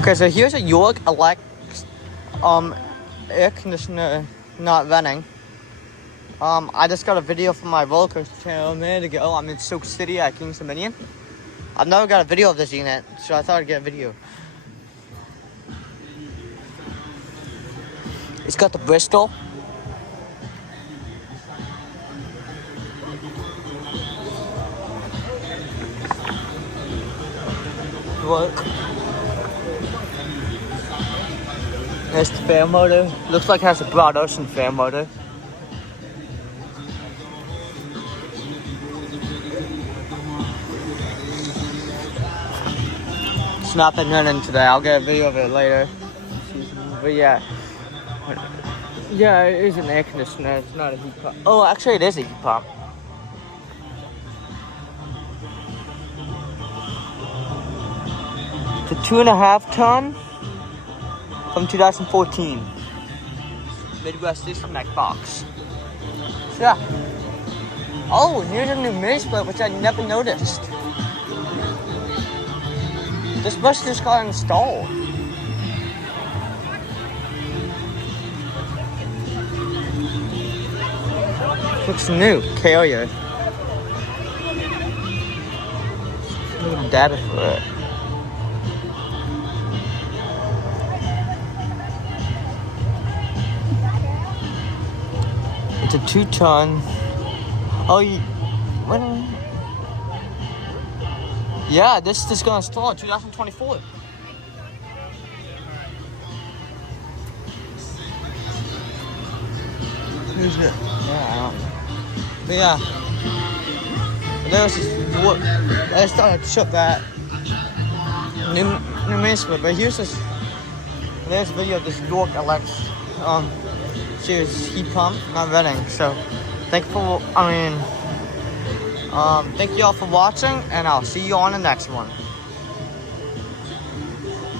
Okay, so here's a York air conditioner not running. I just got a video from my roller coaster channel a minute ago. I'm in Soak City at Kings Dominion. I've never got a video of this unit, so I thought I'd get a video. It's got the Bristol. Look. There's the fan motor. Looks like it has a broad ocean fan motor. It's not been running today. I'll get a video of it later. But yeah. Yeah, it is an air conditioner. It's not a heat pump. Oh, actually it is a heat pump. It's a 2.5 ton from 2014. Midwest Disconnect box. So yeah. Oh, here's a new mini split, which I never noticed. This bus just got installed. Looks new. Carrier. Little data for it. It's a 2-ton. Oh, when? Yeah, this is gonna install in 2024. Who's it? Yeah, I don't know. But yeah, I just thought I'd show that new main split. But there's a video of this York series heat pump not running. So thank you all for watching, and I'll see you on the next one.